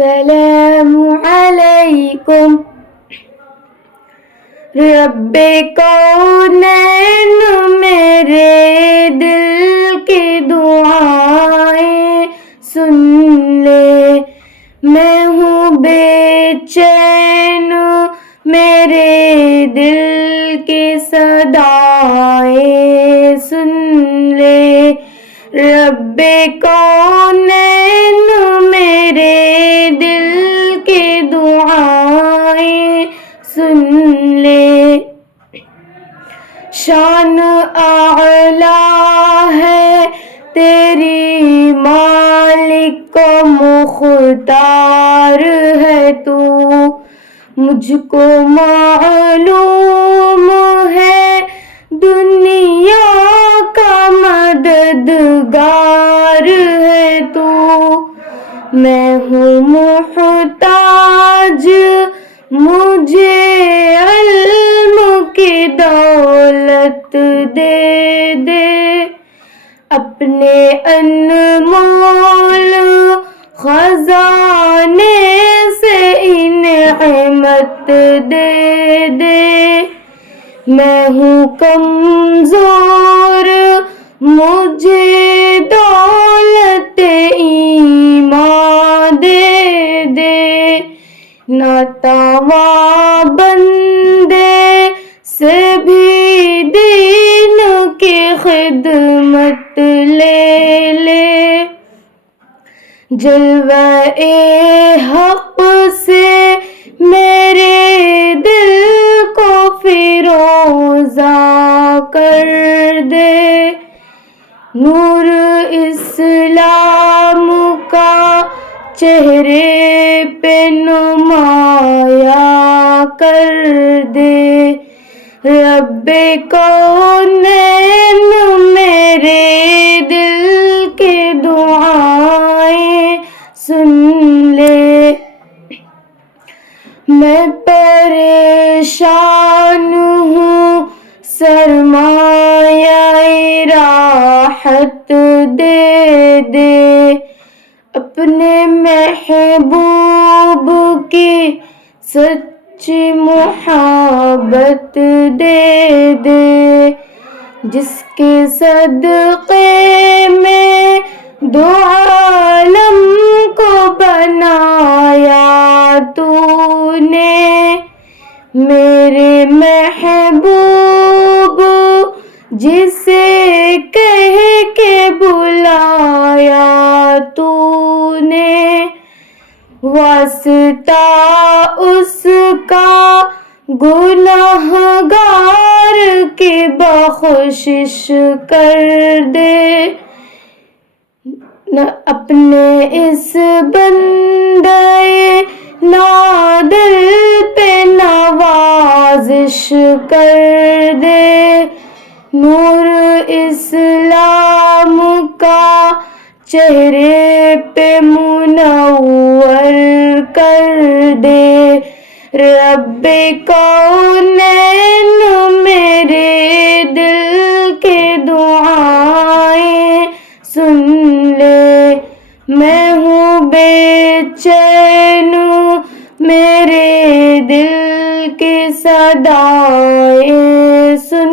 السلام علیکم رب کونین میرے دل کی دعائیں سن لے، میں ہوں بے چین میرے دل کی صدائیں سن لے، رب کونین میرے دل کی دعائیں سن لے۔ شان اعلیٰ ہے تیری مالک و مختار ہے تو، مجھ کو معلوم ہے دنیا کا مددگار ہے تو، میں ہوں محتاج مجھے علم کی دولت دے دے، اپنے انمول خزانے سے نعمت دے دے، میں ہوں کمزور مجھے دولت ایمان دے دے، ناتواں بندے سے بھی دین کی خدمت لے لے، جلوہ حق سے میرے دل کو فیروزہ کر دے، نور اسلام کا چہرے پہ نمایاں کر دے، رب کونین میرے دل کی دعائیں سن لے۔ میں پریشان ہوں سرمایہ راحت دے دے، اپنے محبوب کی سچی محبت دے دے، جس کے صدقے میں دو عالم کو بنایا تو نے، میرے محبوب جسے کہہ کے بلایا تو نے، واسطہ اس کا گنہگار کی بخشش کر دے، اپنے اس بندے نادر پہ نوازش کر دے، نور اسلام کا چہرے پہ منور کر دے، رب کونین میرے دل کی دعائیں سن لے، میں ہوں بے چین میرے دل کی صدائیں سن